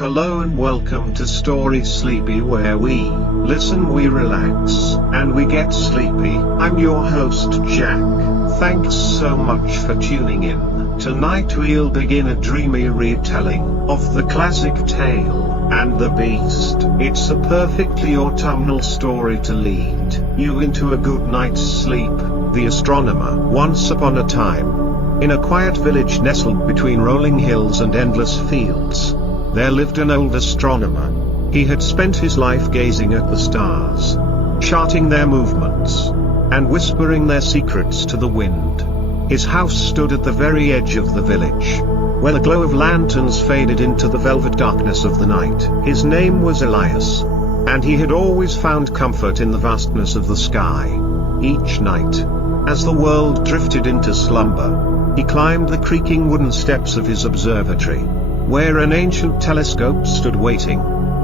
Hello and welcome to Story Sleepy, where we listen, we relax, and we get sleepy. I'm your host Jack. Thanks so much for tuning in. Tonight we'll begin a dreamy retelling of the classic Tale and the Beast. It's a perfectly autumnal story to lead you into a good night's sleep. The Astronomer. Once upon a time, in a quiet village nestled between rolling hills and endless fields, there lived an old astronomer. He had spent his life gazing at the stars, charting their movements, and whispering their secrets to the wind. His house stood at the very edge of the village, where the glow of lanterns faded into the velvet darkness of the night. His name was Elias, and he had always found comfort in the vastness of the sky. Each night, as the world drifted into slumber, he climbed the creaking wooden steps of his observatory, where an ancient telescope stood waiting.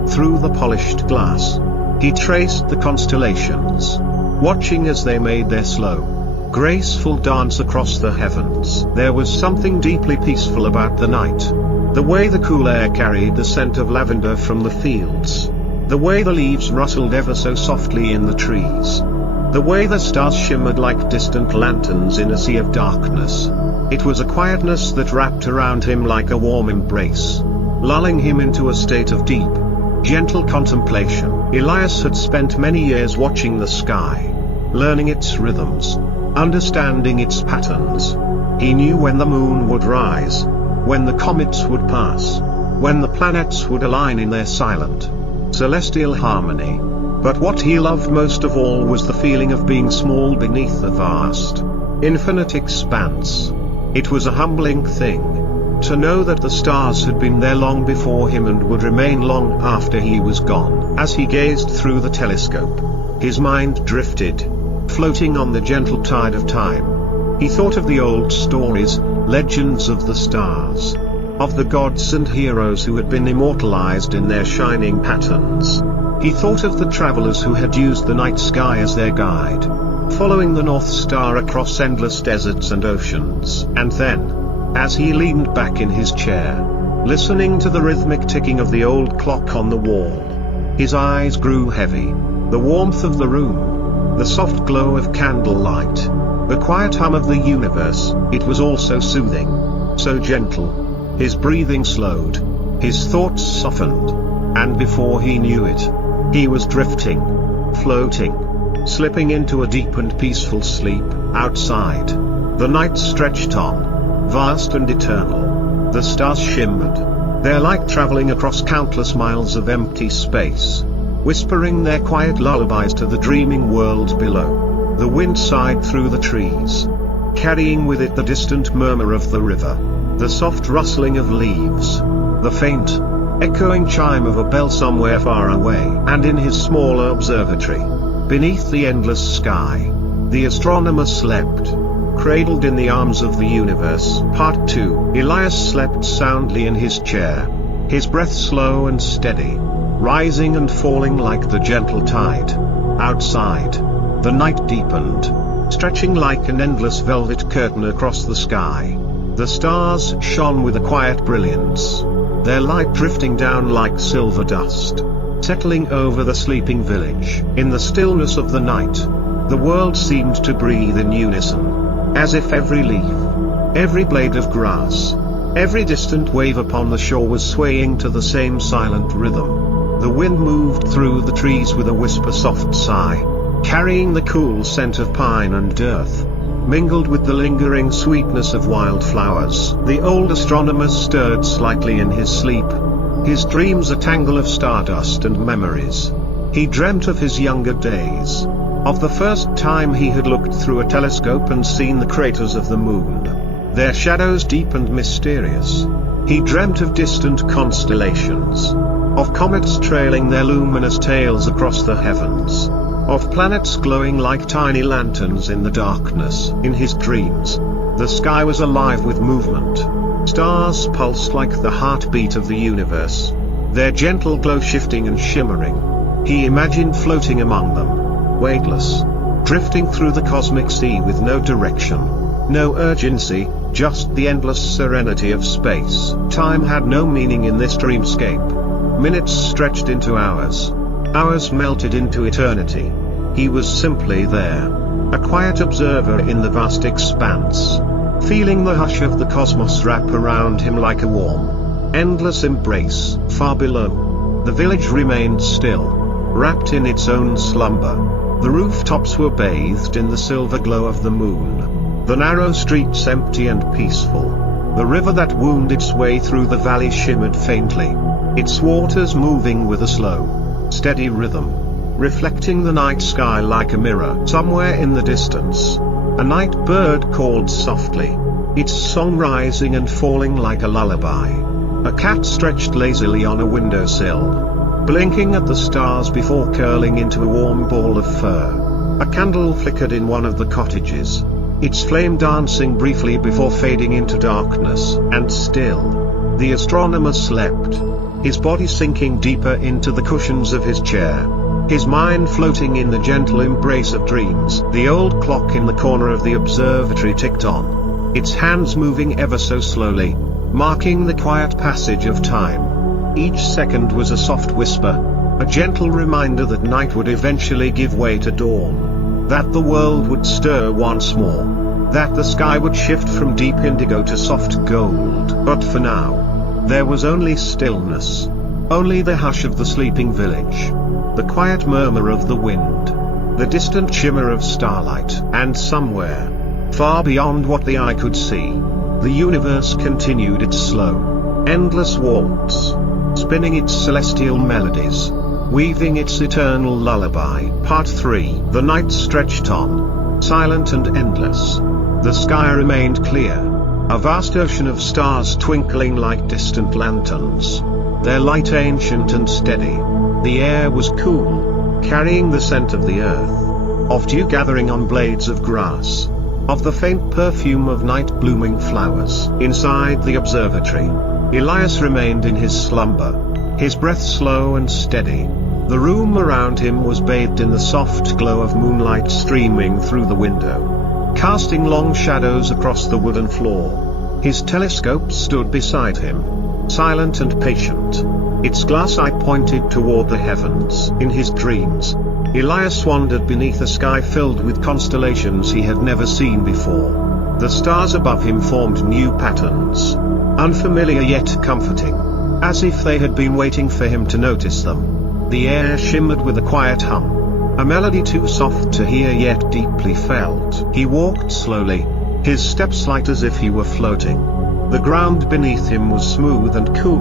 Through the polished glass, he traced the constellations, watching as they made their slow, graceful dance across the heavens. There was something deeply peaceful about the night. The way the cool air carried the scent of lavender from the fields. The way the leaves rustled ever so softly in the trees. The way the stars shimmered like distant lanterns in a sea of darkness. It was a quietness that wrapped around him like a warm embrace, lulling him into a state of deep, gentle contemplation. Elias had spent many years watching the sky, learning its rhythms, understanding its patterns. He knew when the moon would rise, when the comets would pass, when the planets would align in their silent, celestial harmony. But what he loved most of all was the feeling of being small beneath the vast, infinite expanse. It was a humbling thing to know that the stars had been there long before him and would remain long after he was gone. As he gazed through the telescope, his mind drifted, floating on the gentle tide of time. He thought of the old stories, legends of the stars, of the gods and heroes who had been immortalized in their shining patterns. He thought of the travelers who had used the night sky as their guide, following the North Star across endless deserts and oceans. And then, as he leaned back in his chair, listening to the rhythmic ticking of the old clock on the wall, his eyes grew heavy. The warmth of the room, the soft glow of candlelight, the quiet hum of the universe, it was all so soothing, so gentle. His breathing slowed, his thoughts softened, and before he knew it, he was drifting, floating, slipping into a deep and peaceful sleep. Outside, the night stretched on, vast and eternal. The stars shimmered, their light traveling across countless miles of empty space, whispering their quiet lullabies to the dreaming world below. The wind sighed through the trees, carrying with it the distant murmur of the river, the soft rustling of leaves, the faint, echoing chime of a bell somewhere far away. And in his smaller observatory, beneath the endless sky, the astronomer slept, cradled in the arms of the universe. Part 2. Elias slept soundly in his chair, his breath slow and steady, rising and falling like the gentle tide. Outside, the night deepened, stretching like an endless velvet curtain across the sky. The stars shone with a quiet brilliance, their light drifting down like silver dust, settling over the sleeping village. In the stillness of the night, the world seemed to breathe in unison, as if every leaf, every blade of grass, every distant wave upon the shore was swaying to the same silent rhythm. The wind moved through the trees with a whisper soft sigh, carrying the cool scent of pine and earth, mingled with the lingering sweetness of wildflowers. The old astronomer stirred slightly in his sleep, his dreams a tangle of stardust and memories. He dreamt of his younger days, of the first time he had looked through a telescope and seen the craters of the moon, their shadows deep and mysterious. He dreamt of distant constellations, of comets trailing their luminous tails across the heavens, of planets glowing like tiny lanterns in the darkness. In his dreams, the sky was alive with movement. Stars pulsed like the heartbeat of the universe, their gentle glow shifting and shimmering. He imagined floating among them, weightless, drifting through the cosmic sea with no direction, no urgency, just the endless serenity of space. Time had no meaning in this dreamscape. Minutes stretched into hours. Hours melted into eternity. He was simply there, a quiet observer in the vast expanse, feeling the hush of the cosmos wrap around him like a warm, endless embrace. Far below, the village remained still, wrapped in its own slumber. The rooftops were bathed in the silver glow of the moon. The narrow streets empty and peaceful. The river that wound its way through the valley shimmered faintly, its waters moving with a slow, steady rhythm, reflecting the night sky like a mirror. Somewhere in the distance, a night bird called softly, its song rising and falling like a lullaby. A cat stretched lazily on a windowsill, blinking at the stars before curling into a warm ball of fur. A candle flickered in one of the cottages, its flame dancing briefly before fading into darkness. And still, the astronomer slept, his body sinking deeper into the cushions of his chair, his mind floating in the gentle embrace of dreams. The old clock in the corner of the observatory ticked on, its hands moving ever so slowly, marking the quiet passage of time. Each second was a soft whisper, a gentle reminder that night would eventually give way to dawn, that the world would stir once more, that the sky would shift from deep indigo to soft gold. But for now, there was only stillness, only the hush of the sleeping village, the quiet murmur of the wind, the distant shimmer of starlight. And somewhere, far beyond what the eye could see, the universe continued its slow, endless waltz, spinning its celestial melodies, weaving its eternal lullaby. Part 3. The night stretched on, silent and endless. The sky remained clear, a vast ocean of stars twinkling like distant lanterns, their light ancient and steady. The air was cool, carrying the scent of the earth, of dew gathering on blades of grass, of the faint perfume of night-blooming flowers. Inside the observatory, Elias remained in his slumber, his breath slow and steady. The room around him was bathed in the soft glow of moonlight streaming through the window, casting long shadows across the wooden floor. His telescope stood beside him, silent and patient, its glass eye pointed toward the heavens. In his dreams, Elias wandered beneath a sky filled with constellations he had never seen before. The stars above him formed new patterns, unfamiliar yet comforting, as if they had been waiting for him to notice them. The air shimmered with a quiet hum, a melody too soft to hear yet deeply felt. He walked slowly, his steps light as if he were floating. The ground beneath him was smooth and cool,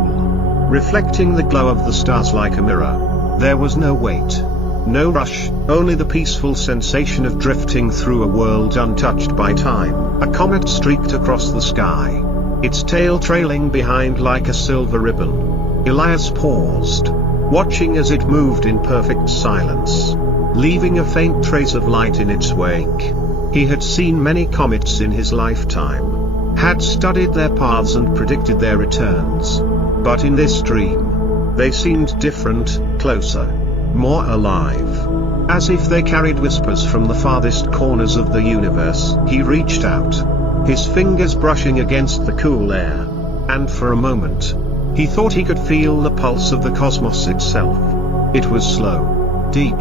reflecting the glow of the stars like a mirror. There was no weight, no rush, only the peaceful sensation of drifting through a world untouched by time. A comet streaked across the sky, its tail trailing behind like a silver ribbon. Elias paused, watching as it moved in perfect silence, leaving a faint trace of light in its wake. He had seen many comets in his lifetime, had studied their paths and predicted their returns. But in this dream, they seemed different, closer, more alive, as if they carried whispers from the farthest corners of the universe. He reached out, his fingers brushing against the cool air, and for a moment, he thought he could feel the pulse of the cosmos itself. It was slow, deep,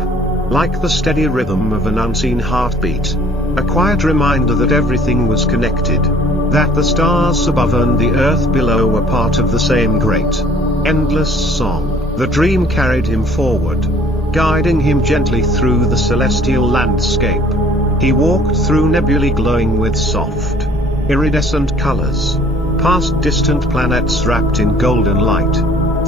like the steady rhythm of an unseen heartbeat, a quiet reminder that everything was connected, that the stars above and the earth below were part of the same great, endless song. The dream carried him forward, guiding him gently through the celestial landscape. He walked through nebulae glowing with soft, iridescent colors, past distant planets wrapped in golden light,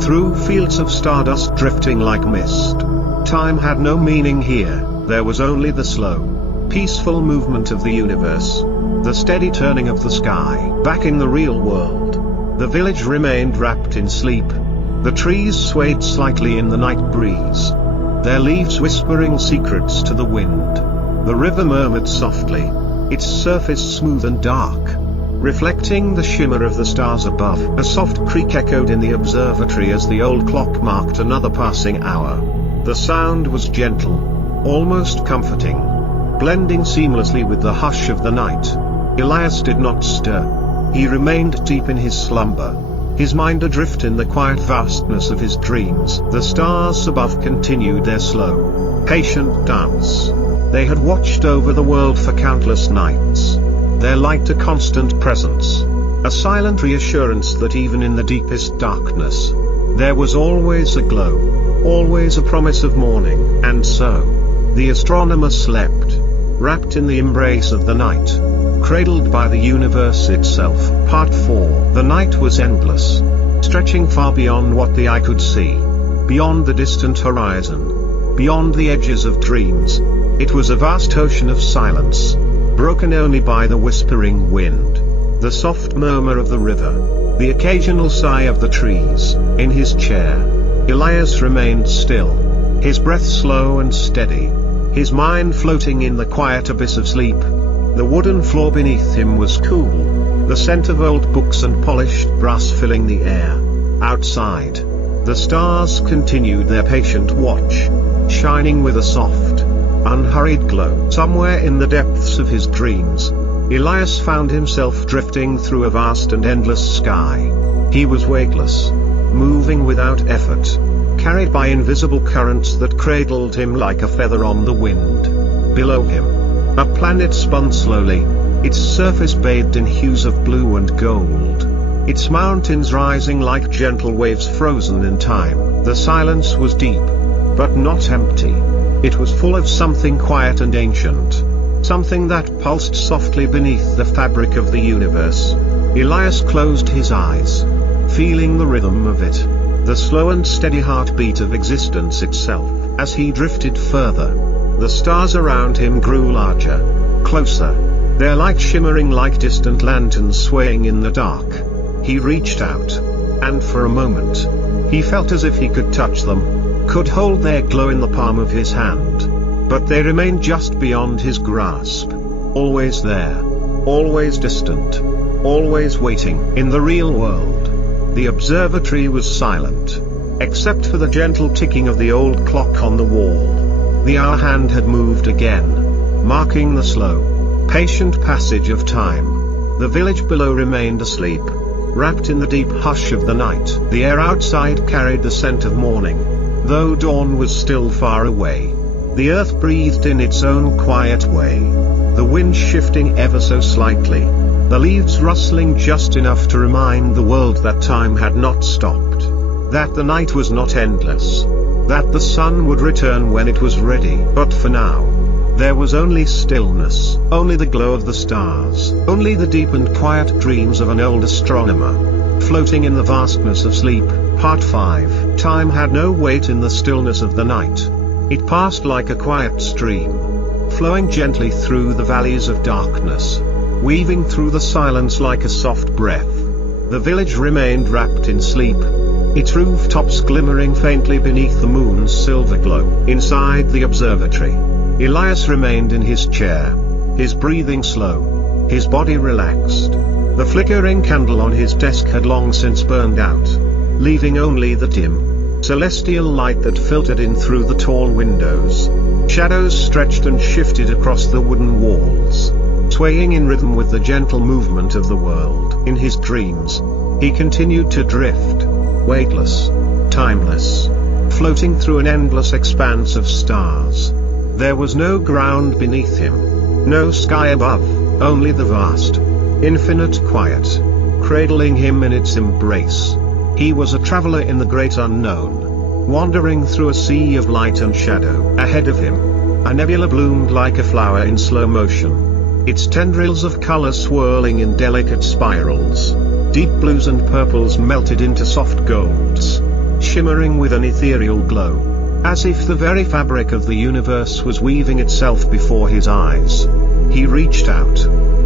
through fields of stardust drifting like mist. Time had no meaning here, there was only the slow, peaceful movement of the universe, the steady turning of the sky. Back in the real world, the village remained wrapped in sleep. The trees swayed slightly in the night breeze, their leaves whispering secrets to the wind. The river murmured softly, its surface smooth and dark, reflecting the shimmer of the stars above. A soft creak echoed in the observatory as the old clock marked another passing hour. The sound was gentle, almost comforting, blending seamlessly with the hush of the night. Elias did not stir. He remained deep in his slumber, his mind adrift in the quiet vastness of his dreams. The stars above continued their slow, patient dance. They had watched over the world for countless nights, their light a constant presence, a silent reassurance that even in the deepest darkness, there was always a glow, always a promise of morning. And so, the astronomer slept, wrapped in the embrace of the night, cradled by the universe itself. Part 4. The night was endless, stretching far beyond what the eye could see, beyond the distant horizon, beyond the edges of dreams. It was a vast ocean of silence, broken only by the whispering wind, the soft murmur of the river, the occasional sigh of the trees. In his chair, Elias remained still, his breath slow and steady, his mind floating in the quiet abyss of sleep. The wooden floor beneath him was cool, the scent of old books and polished brass filling the air. Outside, the stars continued their patient watch, shining with a soft, unhurried glow. Somewhere in the depths of his dreams, Elias found himself drifting through a vast and endless sky. He was weightless, moving without effort, carried by invisible currents that cradled him like a feather on the wind. Below him, a planet spun slowly, its surface bathed in hues of blue and gold, its mountains rising like gentle waves frozen in time. The silence was deep, but not empty. It was full of something quiet and ancient, something that pulsed softly beneath the fabric of the universe. Elias closed his eyes, feeling the rhythm of it, the slow and steady heartbeat of existence itself. As he drifted further, the stars around him grew larger, closer, their light shimmering like distant lanterns swaying in the dark. He reached out, and for a moment, he felt as if he could touch them, could hold their glow in the palm of his hand. But they remained just beyond his grasp, always there, always distant, always waiting. In the real world, the observatory was silent, except for the gentle ticking of the old clock on the wall. The hour hand had moved again, marking the slow, patient passage of time. The village below remained asleep, wrapped in the deep hush of the night. The air outside carried the scent of morning, though dawn was still far away. The earth breathed in its own quiet way, the wind shifting ever so slightly, the leaves rustling just enough to remind the world that time had not stopped, that the night was not endless, that the sun would return when it was ready. But for now, there was only stillness, only the glow of the stars, only the deep and quiet dreams of an old astronomer, floating in the vastness of sleep. Part 5. Time had no weight in the stillness of the night. It passed like a quiet stream, flowing gently through the valleys of darkness, weaving through the silence like a soft breath. The village remained wrapped in sleep, its rooftops glimmering faintly beneath the moon's silver glow. Inside the observatory, Elias remained in his chair, his breathing slow, his body relaxed. The flickering candle on his desk had long since burned out, leaving only the dim, celestial light that filtered in through the tall windows. Shadows stretched and shifted across the wooden walls, swaying in rhythm with the gentle movement of the world. In his dreams, he continued to drift, weightless, timeless, floating through an endless expanse of stars. There was no ground beneath him, no sky above, only the vast, infinite quiet, cradling him in its embrace. He was a traveler in the great unknown, wandering through a sea of light and shadow. Ahead of him, a nebula bloomed like a flower in slow motion, its tendrils of color swirling in delicate spirals. Deep blues and purples melted into soft golds, shimmering with an ethereal glow, as if the very fabric of the universe was weaving itself before his eyes. He reached out,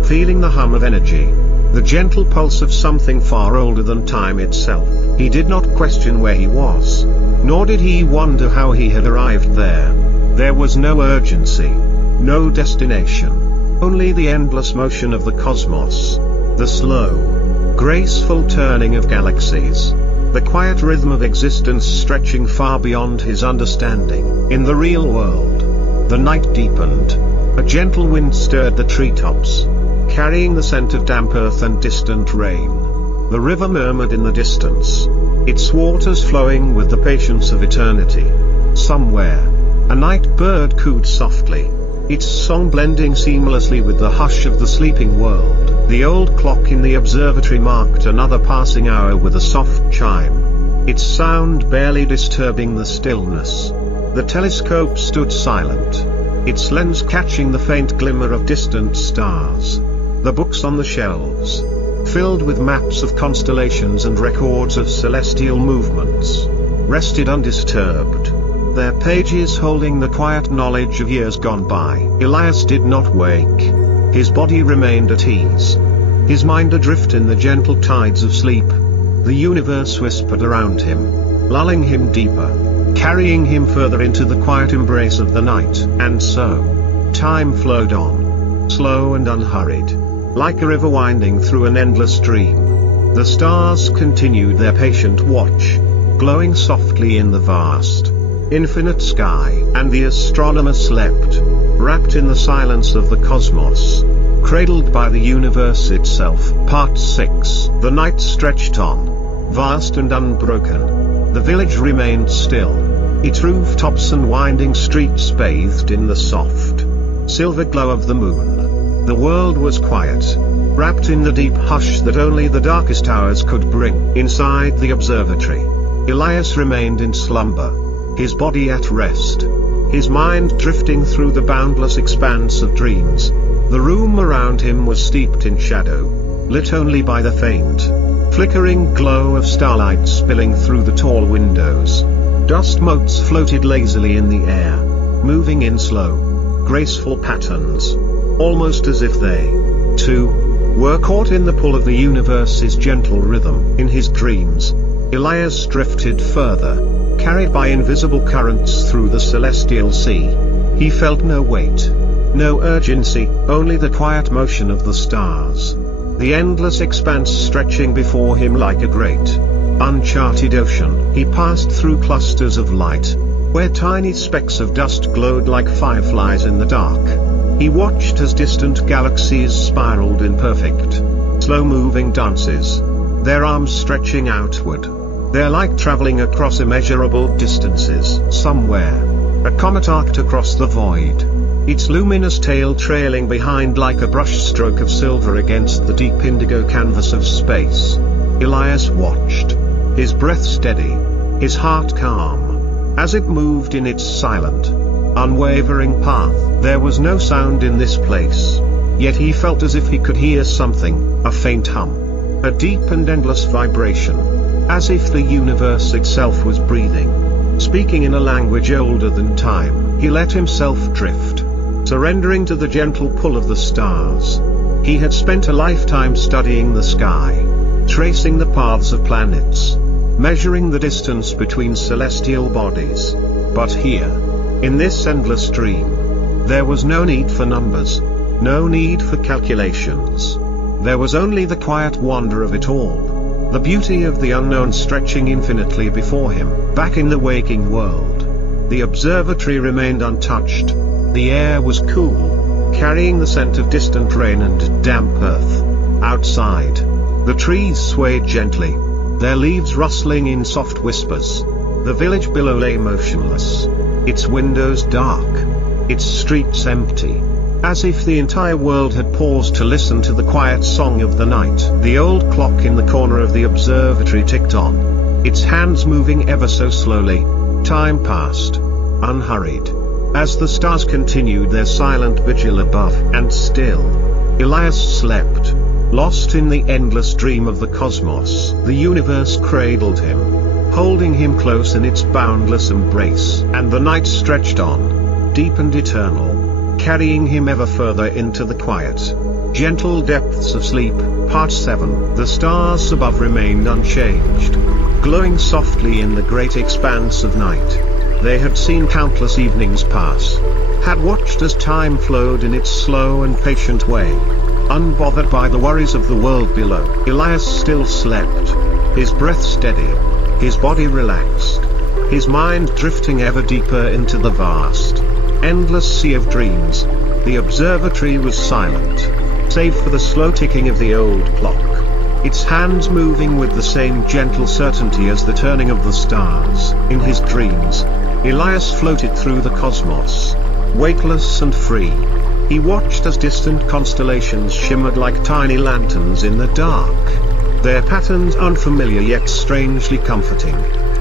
feeling the hum of energy, the gentle pulse of something far older than time itself. He did not question where he was, nor did he wonder how he had arrived there. There was no urgency, no destination, only the endless motion of the cosmos, the slow, graceful turning of galaxies, the quiet rhythm of existence stretching far beyond his understanding. In the real world, the night deepened. A gentle wind stirred the treetops, carrying the scent of damp earth and distant rain. The river murmured in the distance, its waters flowing with the patience of eternity. Somewhere, a night bird cooed softly, its song blending seamlessly with the hush of the sleeping world. The old clock in the observatory marked another passing hour with a soft chime, its sound barely disturbing the stillness. The telescope stood silent, its lens catching the faint glimmer of distant stars. The books on the shelves, filled with maps of constellations and records of celestial movements, rested undisturbed, their pages holding the quiet knowledge of years gone by. Elias did not wake. His body remained at ease, his mind adrift in the gentle tides of sleep. The universe whispered around him, lulling him deeper, carrying him further into the quiet embrace of the night. And so, time flowed on, slow and unhurried, like a river winding through an endless dream. The stars continued their patient watch, glowing softly in the vast, infinite sky, and the astronomer slept, wrapped in the silence of the cosmos, cradled by the universe itself. Part 6. The night stretched on, vast and unbroken. The village remained still, its rooftops and winding streets bathed in the soft, silver glow of the moon. The world was quiet, wrapped in the deep hush that only the darkest hours could bring. Inside the observatory, Elias remained in slumber, his body at rest, his mind drifting through the boundless expanse of dreams. The room around him was steeped in shadow, lit only by the faint, flickering glow of starlight spilling through the tall windows. Dust motes floated lazily in the air, moving in slow, graceful patterns, almost as if they, too, were caught in the pull of the universe's gentle rhythm. In his dreams, Elias drifted further, carried by invisible currents through the celestial sea. He felt no weight, no urgency, only the quiet motion of the stars, the endless expanse stretching before him like a great, uncharted ocean. He passed through clusters of light, where tiny specks of dust glowed like fireflies in the dark. He watched as distant galaxies spiraled in perfect, slow-moving dances, their arms stretching outward, their light traveling across immeasurable distances. Somewhere, a comet arced across the void, its luminous tail trailing behind like a brushstroke of silver against the deep indigo canvas of space. Elias watched, his breath steady, his heart calm, as it moved in its silent, unwavering path. There was no sound in this place, yet he felt as if he could hear something, a faint hum, a deep and endless vibration, as if the universe itself was breathing, speaking in a language older than time. He let himself drift, surrendering to the gentle pull of the stars. He had spent a lifetime studying the sky, tracing the paths of planets, measuring the distance between celestial bodies. But here, in this endless dream, there was no need for numbers, no need for calculations. There was only the quiet wonder of it all, the beauty of the unknown stretching infinitely before him. Back in the waking world, the observatory remained untouched. The air was cool, carrying the scent of distant rain and damp earth. Outside, the trees swayed gently, their leaves rustling in soft whispers. The village below lay motionless, its windows dark, its streets empty, as if the entire world had paused to listen to the quiet song of the night. The old clock in the corner of the observatory ticked on, its hands moving ever so slowly. Time passed, unhurried, as the stars continued their silent vigil above. And still, Elias slept, lost in the endless dream of the cosmos. The universe cradled him, holding him close in its boundless embrace. And the night stretched on, deep and eternal, carrying him ever further into the quiet, gentle depths of sleep. Part 7. The stars above remained unchanged, glowing softly in the great expanse of night. They had seen countless evenings pass, had watched as time flowed in its slow and patient way, unbothered by the worries of the world below. Elias still slept, his breath steady, his body relaxed, his mind drifting ever deeper into the vast, endless sea of dreams. The observatory was silent, save for the slow ticking of the old clock. Its hands moving with the same gentle certainty as the turning of the stars. In his dreams, Elias floated through the cosmos, weightless and free. He watched as distant constellations shimmered like tiny lanterns in the dark, their patterns unfamiliar yet strangely comforting.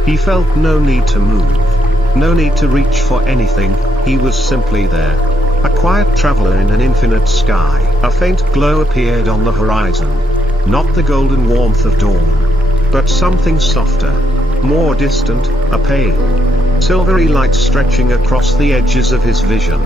He felt no need to move, no need to reach for anything, he was simply there. A quiet traveler in an infinite sky. A faint glow appeared on the horizon. Not the golden warmth of dawn, but something softer, more distant, a pale, silvery light stretching across the edges of his vision.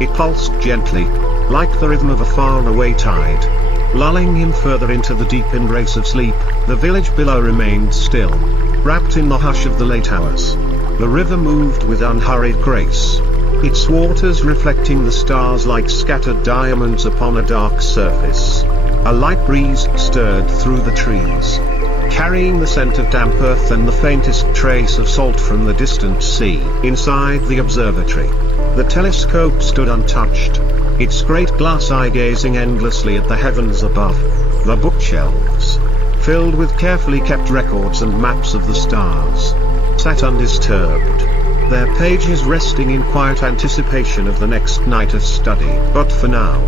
It pulsed gently, like the rhythm of a faraway tide, lulling him further into the deep embrace of sleep. The village below remained still, wrapped in the hush of the late hours. The river moved with unhurried grace, its waters reflecting the stars like scattered diamonds upon a dark surface. A light breeze stirred through the trees, carrying the scent of damp earth and the faintest trace of salt from the distant sea. Inside the observatory, the telescope stood untouched, its great glass eye gazing endlessly at the heavens above. The bookshelves, filled with carefully kept records and maps of the stars, sat undisturbed, their pages resting in quiet anticipation of the next night of study. But for now,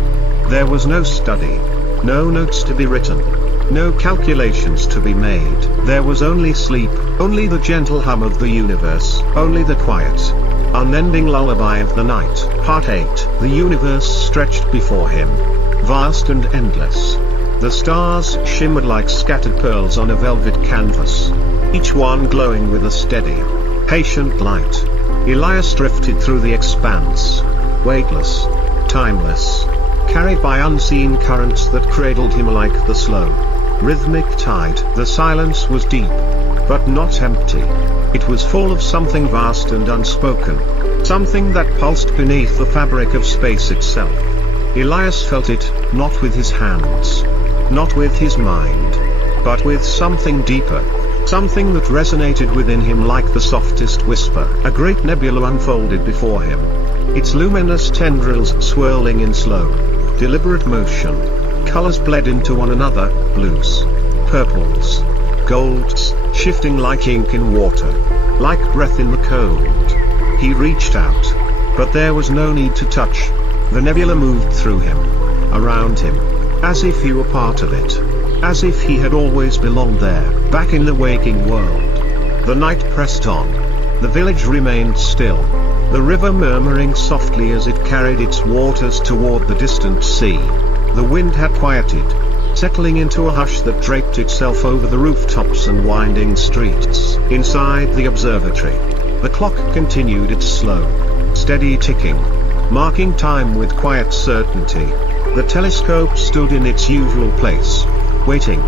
there was no study, no notes to be written, no calculations to be made. There was only sleep, only the gentle hum of the universe, only the quiet, unending lullaby of the night. Part 8. The universe stretched before him, vast and endless. The stars shimmered like scattered pearls on a velvet canvas, each one glowing with a steady, patient light. Elias drifted through the expanse, weightless, timeless, carried by unseen currents that cradled him like the slow, rhythmic tide. The silence was deep, but not empty. It was full of something vast and unspoken, something that pulsed beneath the fabric of space itself. Elias felt it, not with his hands, not with his mind, but with something deeper, something that resonated within him like the softest whisper. A great nebula unfolded before him, its luminous tendrils swirling in slow, deliberate motion. Colors bled into one another, blues, purples, golds, shifting like ink in water, like breath in the cold. He reached out, but there was no need to touch. The nebula moved through him, around him, as if he were part of it, as if he had always belonged there. Back in the waking world, the night pressed on. The village remained still, the river murmuring softly as it carried its waters toward the distant sea. The wind had quieted, settling into a hush that draped itself over the rooftops and winding streets. Inside the observatory, the clock continued its slow, steady ticking, marking time with quiet certainty. The telescope stood in its usual place, waiting,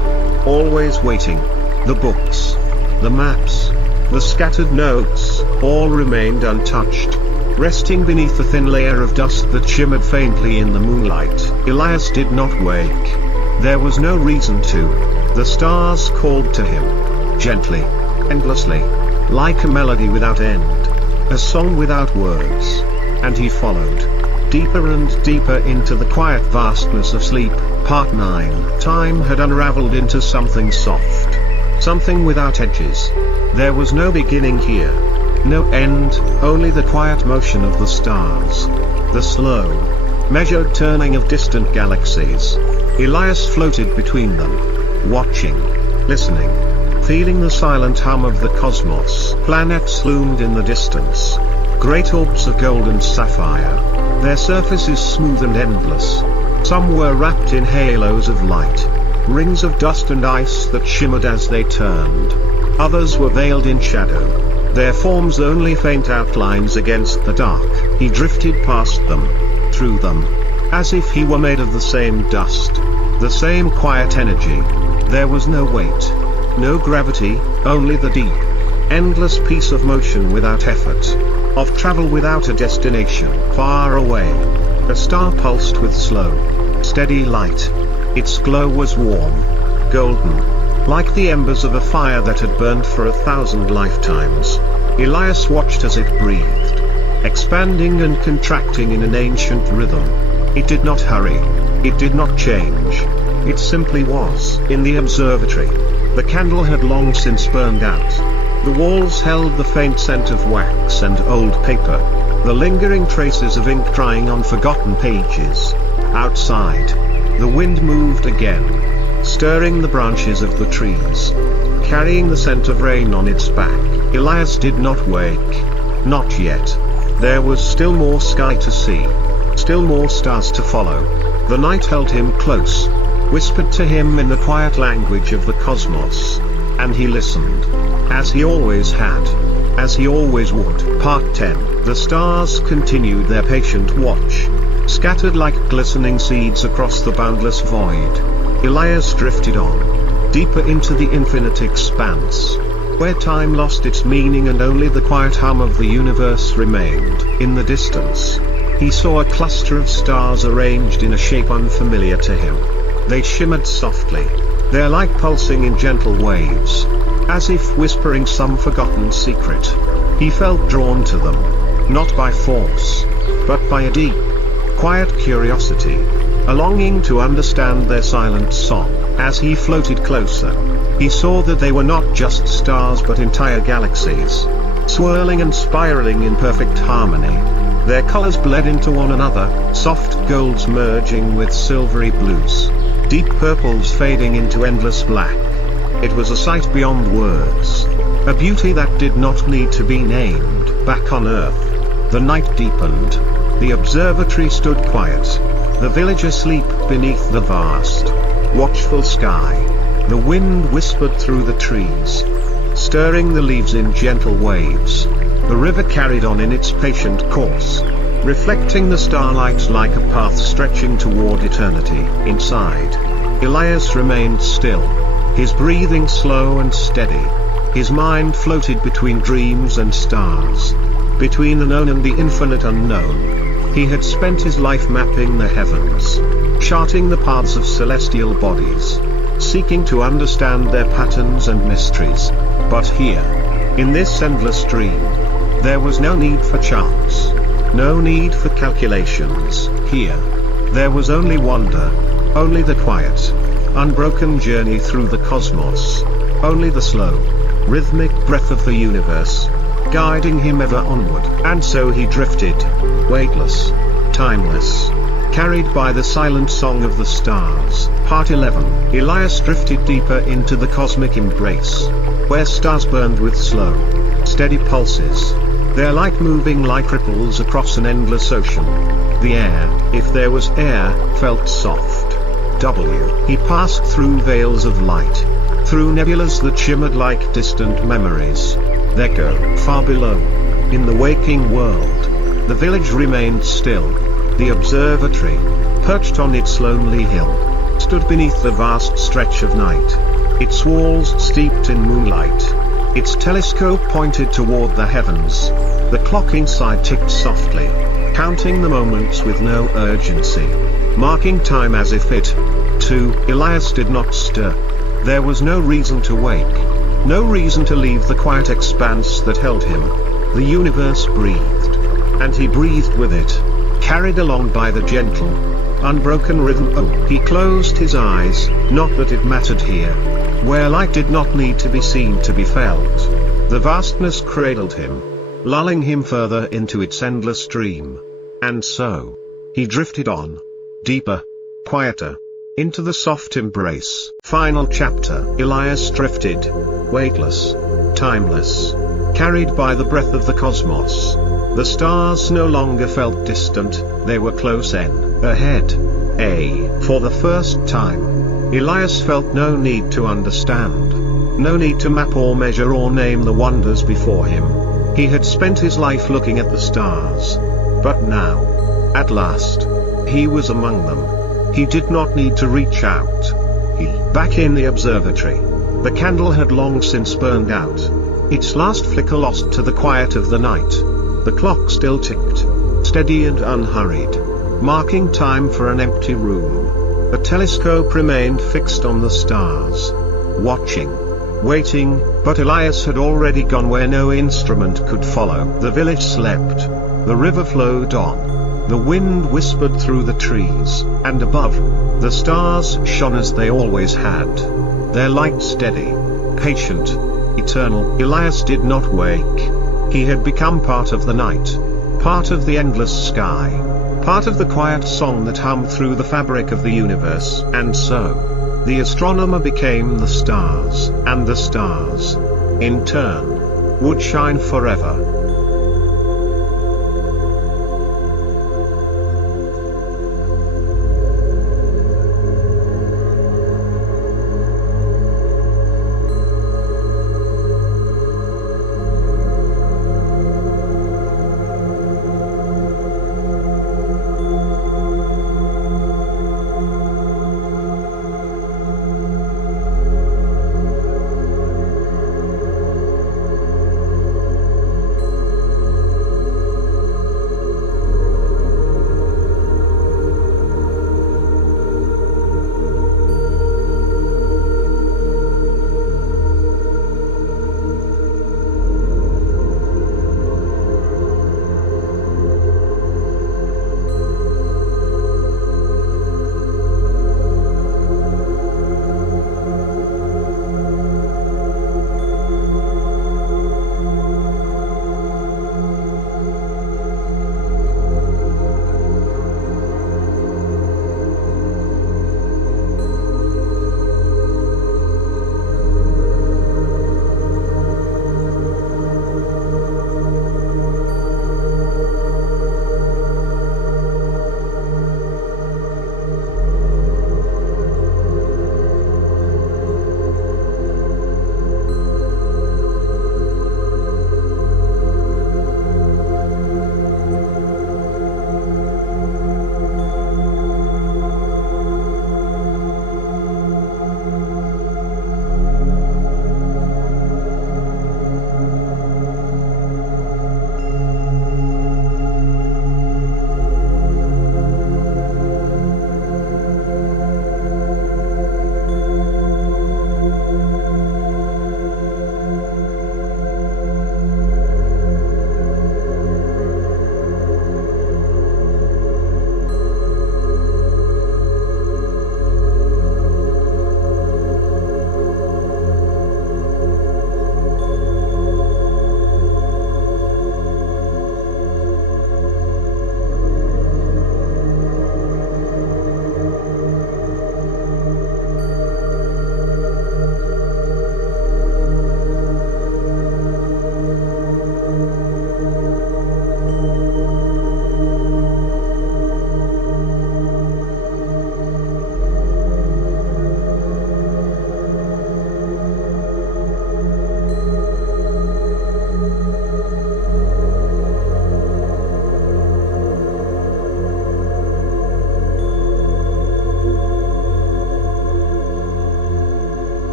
always waiting. The books, the maps, the scattered notes, all remained untouched, resting beneath the thin layer of dust that shimmered faintly in the moonlight. Elias did not wake. There was no reason to. The stars called to him, gently, endlessly, like a melody without end, a song without words. And he followed, deeper and deeper into the quiet vastness of sleep. Part 9. Time had unraveled into something soft, something without edges. There was no beginning here, no end, only the quiet motion of the stars, the slow, measured turning of distant galaxies. Elias floated between them, watching, listening, feeling the silent hum of the cosmos. Planets loomed in the distance, great orbs of gold and sapphire, their surfaces smooth and endless. Some were wrapped in halos of light, rings of dust and ice that shimmered as they turned. Others were veiled in shadow, their forms only faint outlines against the dark. He drifted past them, through them, as if he were made of the same dust, the same quiet energy. There was no weight, no gravity, only the deep, endless peace of motion without effort, of travel without a destination. Far away, a star pulsed with slow, steady light. Its glow was warm, golden, like the embers of a fire that had burned for 1,000 lifetimes. Elias watched as it breathed, expanding and contracting in an ancient rhythm, It did not hurry. It did not change. It simply was. In the observatory, the candle had long since burned out. The walls held the faint scent of wax and old paper, the lingering traces of ink drying on forgotten pages. Outside, the wind moved again, stirring the branches of the trees, carrying the scent of rain on its back. Elias did not wake. Not yet. There was still more sky to see, still more stars to follow. The night held him close, whispered to him in the quiet language of the cosmos. And he listened. As he always had. As he always would. Part 10. The stars continued their patient watch, scattered like glistening seeds across the boundless void. Elias drifted on, deeper into the infinite expanse, where time lost its meaning and only the quiet hum of the universe remained. In the distance, he saw a cluster of stars arranged in a shape unfamiliar to him. They shimmered softly, their light pulsing in gentle waves, as if whispering some forgotten secret. He felt drawn to them, not by force, but by a deep, quiet curiosity, a longing to understand their silent song. As he floated closer, he saw that they were not just stars but entire galaxies, swirling and spiraling in perfect harmony. Their colors bled into one another, soft golds merging with silvery blues, deep purples fading into endless black. It was a sight beyond words, a beauty that did not need to be named. Back on Earth, the night deepened. The observatory stood quiet, the village asleep beneath the vast, watchful sky. The wind whispered through the trees, stirring the leaves in gentle waves. The river carried on in its patient course, reflecting the starlight like a path stretching toward eternity. Inside, Elias remained still, his breathing slow and steady. His mind floated between dreams and stars, between the known and the infinite unknown. He had spent his life mapping the heavens, charting the paths of celestial bodies, seeking to understand their patterns and mysteries. But here, in this endless dream, there was no need for chance, no need for calculations. Here, there was only wonder, only the quiet, unbroken journey through the cosmos, only the slow, rhythmic breath of the universe, guiding him ever onward. And so he drifted, weightless, timeless, carried by the silent song of the stars. Part 11. Elias drifted deeper into the cosmic embrace, where stars burned with slow, steady pulses, their light moving like ripples across an endless ocean. The air, if there was air, felt soft. He passed through veils of light, through nebulas that shimmered like distant memories. Echo, far below, in the waking world, the village remained still. The observatory, perched on its lonely hill, stood beneath the vast stretch of night, its walls steeped in moonlight, its telescope pointed toward the heavens. The clock inside ticked softly, counting the moments with no urgency, marking time as if it, too. Elias did not stir. There was no reason to wake, no reason to leave the quiet expanse that held him. The universe breathed, and he breathed with it, carried along by the gentle, unbroken rhythm. Oh, he closed his eyes, not that it mattered here, where light did not need to be seen to be felt. The vastness cradled him, lulling him further into its endless dream. And so, he drifted on, deeper, quieter, into the soft embrace. Final chapter. Elias drifted, weightless, timeless, carried by the breath of the cosmos. The stars no longer felt distant, they were close ahead. For the first time, Elias felt no need to understand, no need to map or measure or name the wonders before him. He had spent his life looking at the stars. But now, at last, he was among them. He did not need to reach out. Back in the observatory, the candle had long since burned out, its last flicker lost to the quiet of the night. The clock still ticked, steady and unhurried, marking time for an empty room. The telescope remained fixed on the stars, watching, waiting, but Elias had already gone where no instrument could follow. The village slept, the river flowed on, The wind whispered through the trees, and above, the stars shone as they always had. Their light steady, patient, eternal. Elias did not wake. He had become part of the night, part of the endless sky, part of the quiet song that hummed through the fabric of the universe. And so, the astronomer became the stars, and the stars, in turn, would shine forever.